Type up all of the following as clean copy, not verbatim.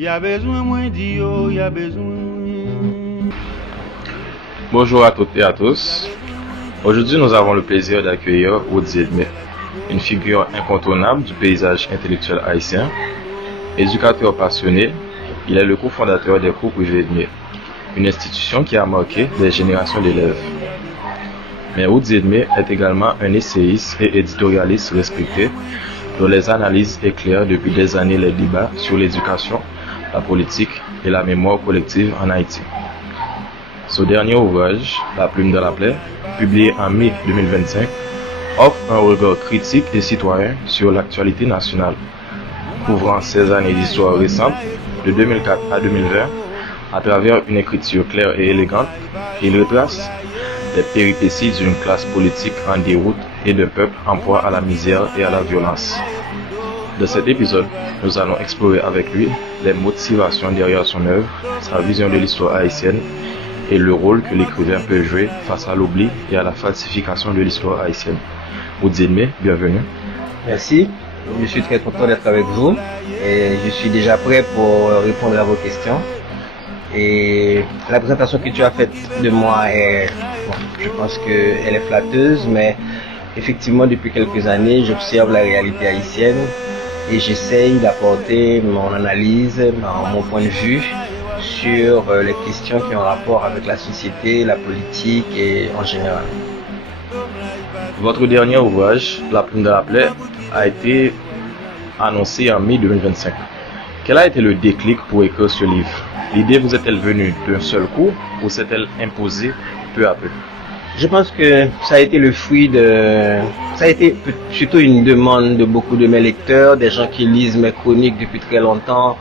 Y a besoin moins d'io, y a besoin. Bonjour à toutes et à tous. Aujourd'hui, nous avons le plaisir d'accueillir Woodzy Edmé, une figure incontournable du paysage intellectuel haïtien. Éducateur passionné, il est le cofondateur des cours privés Edmé, une institution qui a marqué des générations d'élèves. Mais Woodzy Edmé est également un essayiste et éditorialiste respecté, dont les analyses éclairent depuis des années les débats sur l'éducation, la politique et la mémoire collective en Haïti. Ce dernier ouvrage, La plume dans la plaie, publié en mai 2025, offre un regard critique et citoyen sur l'actualité nationale, couvrant 16 années d'histoire récente, de 2004 à 2020, à travers une écriture claire et élégante. Il retrace les péripéties d'une classe politique en déroute et d'un peuple en proie à la misère et à la violence. Dans cet épisode, nous allons explorer avec lui les motivations derrière son œuvre, sa vision de l'histoire haïtienne et le rôle que l'écrivain peut jouer face à l'oubli et à la falsification de l'histoire haïtienne. Woodzy Edmé, bienvenue. Merci, je suis très content d'être avec vous et je suis déjà prêt pour répondre à vos questions. Et la présentation que tu as faite de moi je pense qu'elle est flatteuse, mais effectivement depuis quelques années j'observe la réalité haïtienne et j'essaye d'apporter mon analyse, mon point de vue sur les questions qui ont rapport avec la société, la politique et en général. Votre dernier ouvrage, La plume dans la plaie, a été annoncé en mai 2025. Quel a été le déclic pour écrire ce livre? L'idée vous est-elle venue d'un seul coup ou s'est-elle imposée peu à peu? Je pense que ça a été le fruit ça a été surtout une demande de beaucoup de mes lecteurs, des gens qui lisent mes chroniques depuis très longtemps,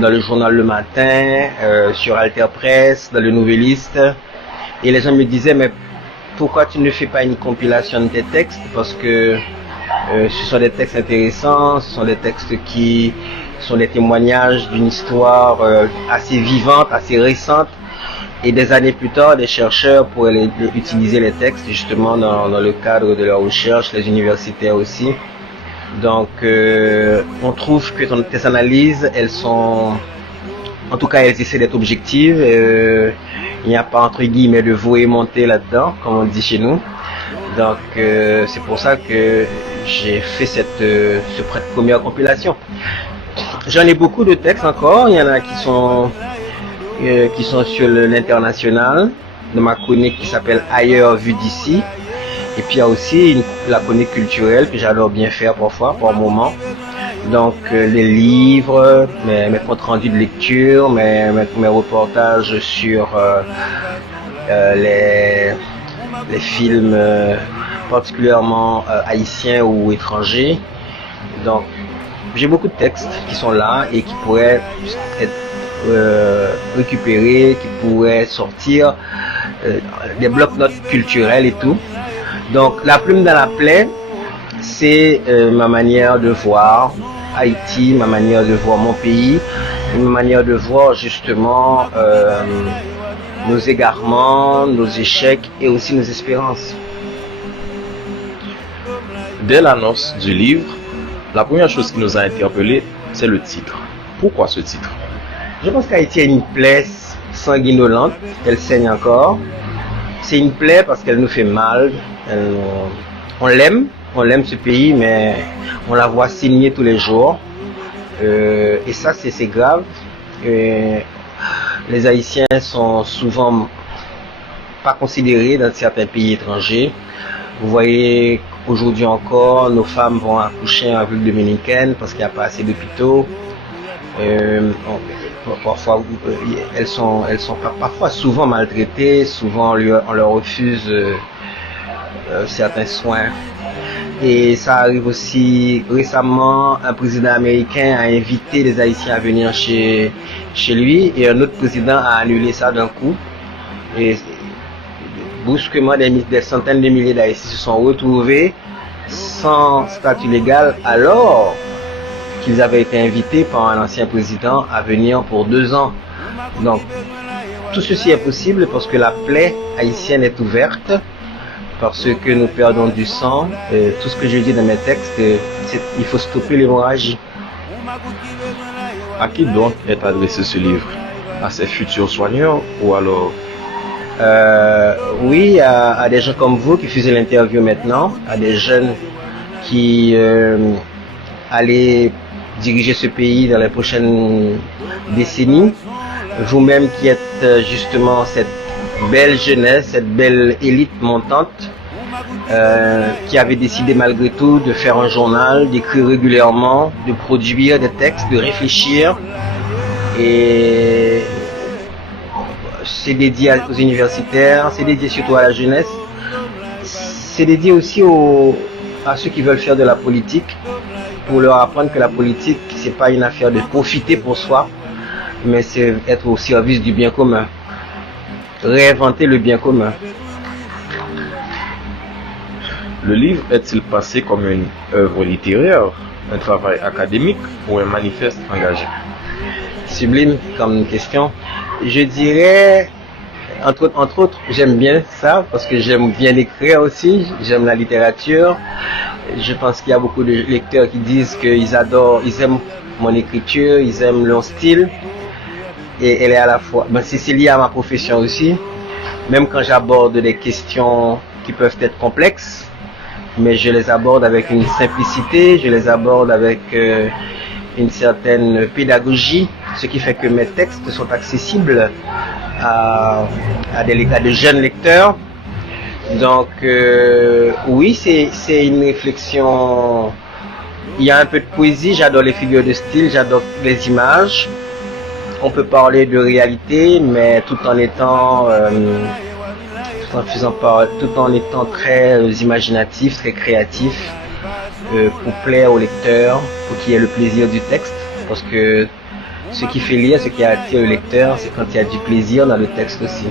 dans le journal Le Matin, sur Alter Press, dans le Nouvelliste. Et les gens me disaient, mais pourquoi tu ne fais pas une compilation de tes textes? Parce que ce sont des textes intéressants, ce sont des textes qui sont des témoignages d'une histoire assez vivante, assez récente. Et des années plus tard, des chercheurs pourraient utiliser les textes justement dans le cadre de leur recherche, les universitaires aussi. Donc on trouve que tes analyses, elles sont, en tout cas elles essaient d'être objectives. Il n'y a pas entre guillemets de veau aimanté là-dedans, comme on dit chez nous. Donc c'est pour ça que j'ai fait cette première compilation. J'en ai beaucoup de textes encore, il y en a qui sont sur l'international, de ma chronique qui s'appelle Ailleurs vu d'ici. Et puis il y a aussi la chronique culturelle que j'adore bien faire parfois, par moment. Donc les livres, mes comptes rendus de lecture, mes reportages sur les films particulièrement haïtiens ou étrangers. Donc j'ai beaucoup de textes qui sont là et qui pourraient être récupérés, qui pourraient sortir des blocs-notes culturels et tout. Donc La plume dans la plaie, c'est ma manière de voir Haïti, ma manière de voir mon pays, ma manière de voir justement nos égarements, nos échecs et aussi nos espérances. Dès l'annonce du livre, la première chose qui nous a interpellés, c'est le titre. Pourquoi ce titre? Je pense qu'Haïti a une plaie sanguinolente, elle saigne encore. C'est une plaie parce qu'elle nous fait mal. On l'aime ce pays, mais on la voit saigner tous les jours. Et ça, c'est grave. Les Haïtiens sont souvent pas considérés dans certains pays étrangers. Vous voyez qu'aujourd'hui encore, nos femmes vont accoucher en République dominicaine parce qu'il n'y a pas assez d'hôpitaux. Parfois, elles sont parfois souvent maltraitées, souvent on leur refuse certains soins. Et ça arrive aussi récemment, un président américain a invité les Haïtiens à venir chez lui et un autre président a annulé ça d'un coup. Et brusquement, des centaines de milliers d'Haïtiens se sont retrouvés sans statut légal alors qu'ils avaient été invités par un ancien président à venir pour 2 ans. Donc tout ceci est possible parce que la plaie haïtienne est ouverte, parce que nous perdons du sang. Tout ce que je dis dans mes textes, il faut stopper l'hémorragie. À qui donc est adressé ce livre? À ses futurs soigneurs ou alors Oui, à des gens comme vous qui faisiez l'interview maintenant, à des jeunes qui allaient diriger ce pays dans les prochaines décennies. Vous-même qui êtes justement cette belle jeunesse, cette belle élite montante, qui avait décidé malgré tout de faire un journal, d'écrire régulièrement, de produire des textes, de réfléchir. Et c'est dédié aux universitaires, c'est dédié surtout à la jeunesse, c'est dédié aussi à ceux qui veulent faire de la politique, pour leur apprendre que la politique, c'est pas une affaire de profiter pour soi, mais c'est être au service du bien commun, réinventer le bien commun. le livre est-il passé comme une œuvre littéraire, un travail académique ou un manifeste engagé? Sublime comme question. Je dirais, entre autres, j'aime bien ça parce que j'aime bien écrire aussi, j'aime la littérature. Je pense qu'il y a beaucoup de lecteurs qui disent qu'ils adorent, ils aiment mon écriture, ils aiment mon style. Et elle est à la fois, c'est lié à ma profession aussi, même quand j'aborde des questions qui peuvent être complexes, mais je les aborde avec une simplicité, je les aborde avec une certaine pédagogie, ce qui fait que mes textes sont accessibles à des jeunes lecteurs. Donc oui, c'est une réflexion, il y a un peu de poésie, j'adore les figures de style, j'adore les images. On peut parler de réalité, mais tout en étant très imaginatif, très créatif, pour plaire au lecteur, pour qu'il y ait le plaisir du texte, parce que ce qui fait lire, ce qui attire le lecteur, c'est quand il y a du plaisir dans le texte aussi.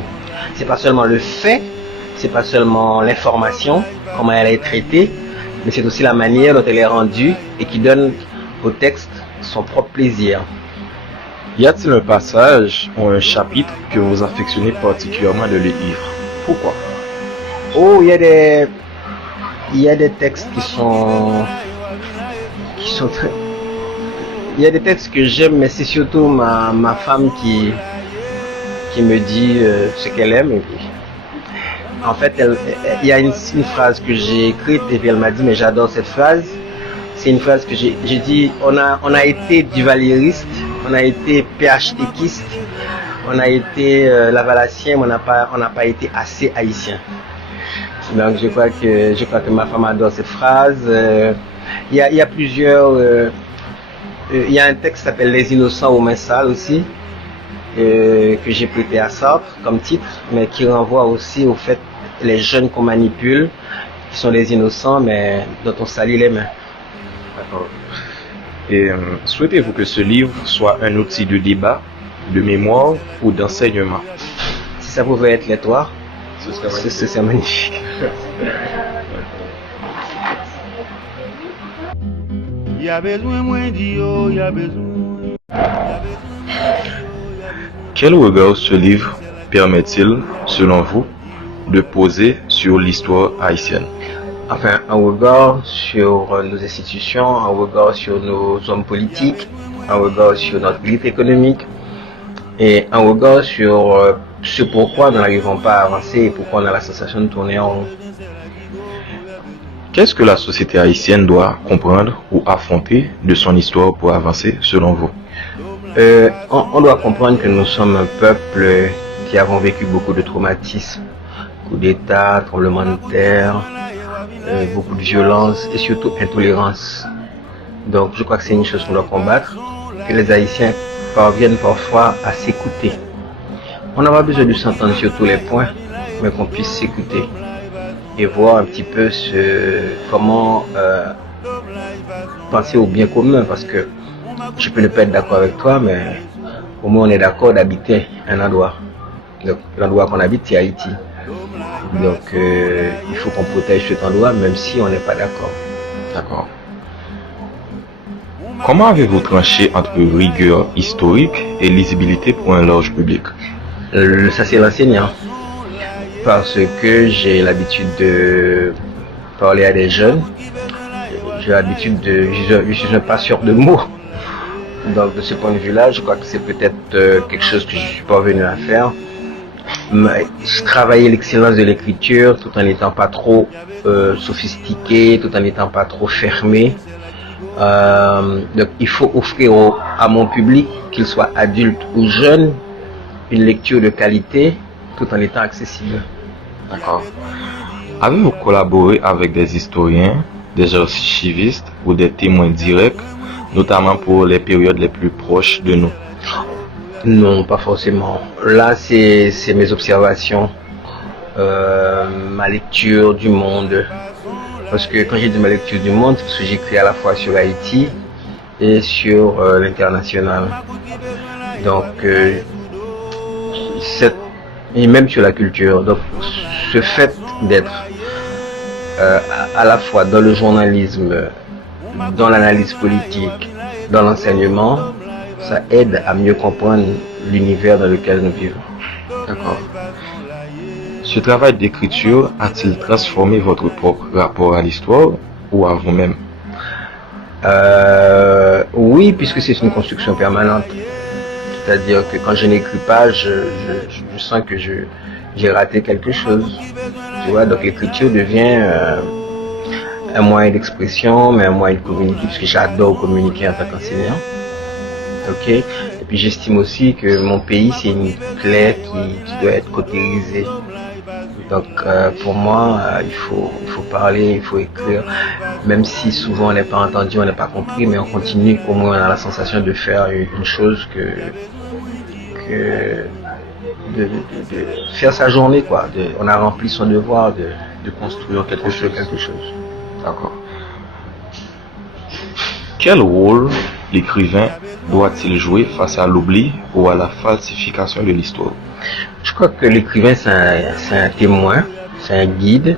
C'est pas seulement le fait, c'est pas seulement l'information, comment elle est traitée, mais c'est aussi la manière dont elle est rendue et qui donne au texte son propre plaisir. Y a-t-il un passage ou un chapitre que vous affectionnez particulièrement de le livre? Pourquoi? Oh, il y a des textes qui sont très... Il y a des textes que j'aime, mais c'est surtout ma femme qui me dit ce qu'elle aime. Et puis, en fait, il y a une phrase que j'ai écrite et puis elle m'a dit, mais j'adore cette phrase. C'est une phrase que j'ai dit, on a été duvalieriste, on a été PHTKiste, on a été lavalassien, mais on n'a pas été assez haïtien. Donc je crois que ma femme adore cette phrase. Il y a plusieurs... il y a un texte qui s'appelle Les innocents aux mains sales aussi, que j'ai prêté à Sartre comme titre, mais qui renvoie aussi au fait les jeunes qu'on manipule, qui sont les innocents, mais dont on salit les mains. D'accord. Et souhaitez-vous que ce livre soit un outil de débat, de mémoire ou d'enseignement? Si ça pouvait être l'Étoile, Ce c'est magnifique. Y a besoin moins d'io, y a besoin. Quel regard ce livre permet-il, selon vous, de poser sur l'histoire haïtienne? Enfin, un regard sur nos institutions, un regard sur nos hommes politiques, un regard sur notre élite économique et un regard sur ce pourquoi nous n'arrivons pas à avancer et pourquoi on a la sensation de tourner en rond. Qu'est-ce que la société haïtienne doit comprendre ou affronter de son histoire pour avancer, selon vous? On doit comprendre que nous sommes un peuple qui avons vécu beaucoup de traumatismes, coups d'État, tremblements de terre, beaucoup de violence et surtout intolérance. Donc je crois que c'est une chose qu'on doit combattre, que les Haïtiens parviennent parfois à s'écouter. On n'a pas besoin de s'entendre sur tous les points, mais qu'on puisse s'écouter et voir un petit peu comment penser au bien commun, parce que je peux ne pas être d'accord avec toi, mais au moins on est d'accord d'habiter un endroit. Donc l'endroit qu'on habite, c'est Haïti. Donc il faut qu'on protège cet endroit même si on n'est pas d'accord. D'accord. Comment avez-vous tranché entre rigueur historique et lisibilité pour un large public? Ça c'est l'enseignant. Parce que j'ai l'habitude de parler à des jeunes. J'ai l'habitude je suis un passeur de mots. Donc de ce point de vue-là, je crois que c'est peut-être quelque chose que je suis parvenu à faire. Travailler l'excellence de l'écriture tout en n'étant pas trop sophistiqué, tout en n'étant pas trop fermé. Donc il faut offrir à mon public, qu'il soit adulte ou jeune, une lecture de qualité tout en étant accessible. D'accord. Avez-vous collaboré avec des historiens, des archivistes ou des témoins directs, notamment pour les périodes les plus proches de nous? Non, pas forcément. Là, c'est mes observations, ma lecture du monde. Parce que quand j'ai dit ma lecture du monde, c'est parce que j'écris à la fois sur Haïti et sur l'international. Donc, et même sur la culture. Donc, ce fait d'être à la fois dans le journalisme, dans l'analyse politique, dans l'enseignement, ça aide à mieux comprendre l'univers dans lequel nous vivons. D'accord. Ce travail d'écriture a-t-il transformé votre propre rapport à l'histoire ou à vous-même? Oui, puisque c'est une construction permanente. C'est-à-dire que quand je n'écris pas, je sens que j'ai raté quelque chose. Tu vois, donc l'écriture devient un moyen d'expression, mais un moyen de communiquer, puisque j'adore communiquer en tant qu'enseignant. Ok. Et puis j'estime aussi que mon pays, c'est une plaie qui doit être cautérisée. Donc pour moi, il faut parler, il faut écrire, même si souvent on n'est pas entendu, on n'est pas compris, mais on continue, au moins on a la sensation de faire une chose de faire sa journée, quoi. On a rempli son devoir de construire quelque chose. D'accord. Quel rôle l'écrivain doit-il jouer face à l'oubli ou à la falsification de l'histoire? Je crois que l'écrivain, c'est un témoin, c'est un guide.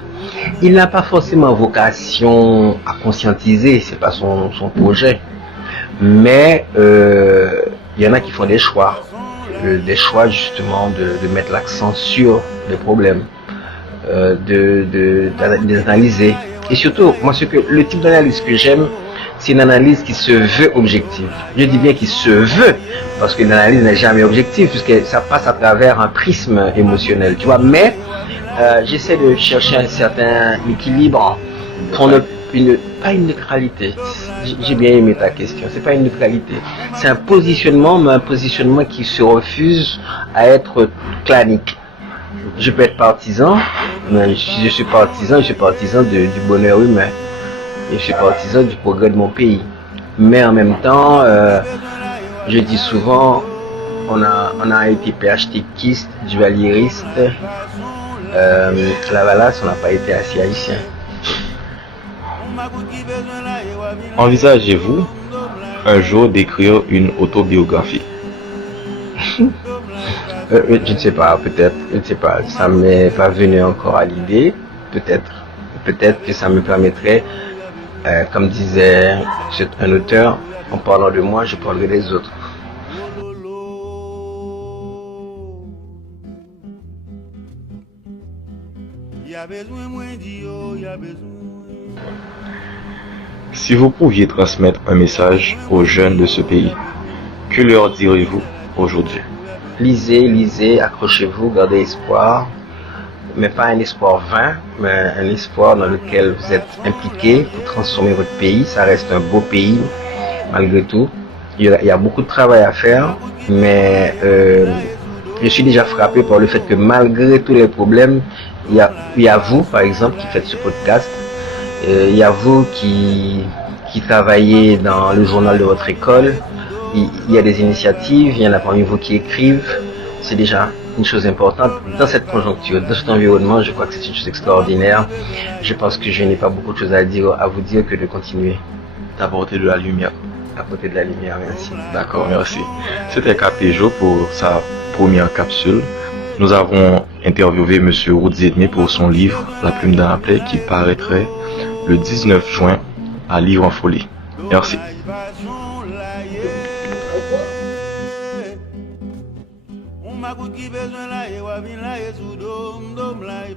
Il n'a pas forcément vocation à conscientiser, c'est pas son projet. Mais il y en a qui font des choix justement de mettre l'accent sur les problèmes, d'analyser. Et surtout, moi, le type d'analyse que j'aime, c'est une analyse qui se veut objective. Je dis bien qu'il se veut, parce qu'une analyse n'est jamais objective, puisque ça passe à travers un prisme émotionnel, tu vois. Mais j'essaie de chercher un certain équilibre pour pas une neutralité. J'ai bien aimé ta question. C'est pas une neutralité. C'est un positionnement, mais un positionnement qui se refuse à être clanique. Je peux être partisan, mais si je suis partisan du bonheur humain. Et je suis partisan du progrès de mon pays. Mais en même temps, je dis souvent, on a été PhDiste, dualieriste. Lavalas, on n'a pas été assez haïtien. Envisagez-vous un jour d'écrire une autobiographie? Je ne sais pas, peut-être, je ne sais pas. Ça ne m'est pas venu encore à l'idée. Peut-être que ça me permettrait, comme disait un auteur, en parlant de moi, je parlerai des autres. Si vous pouviez transmettre un message aux jeunes de ce pays, que leur direz-vous aujourd'hui? Lisez, accrochez-vous, gardez espoir, mais pas un espoir vain, mais un espoir dans lequel vous êtes impliqué pour transformer votre pays. Ça reste un beau pays, malgré tout. Il y a beaucoup de travail à faire, mais je suis déjà frappé par le fait que malgré tous les problèmes, il y a vous, par exemple, qui faites ce podcast. Il y a vous qui travaillez dans le journal de votre école. Il y a des initiatives, il y en a parmi vous qui écrivent. C'est déjà une chose importante. Dans cette conjoncture, dans cet environnement, je crois que c'est une chose extraordinaire. Je pense que je n'ai pas beaucoup de choses à vous dire que de continuer. D'apporter de la lumière. Apporter de la lumière, merci. D'accord, merci. C'était Capéjo pour sa première capsule. Nous avons interviewé M. Roudzedmé pour son livre La plume dans la plaie qui paraîtrait le 19 juin à Livre en Folie. Merci. On m'a qui besoin là et wa vin là et sous dom la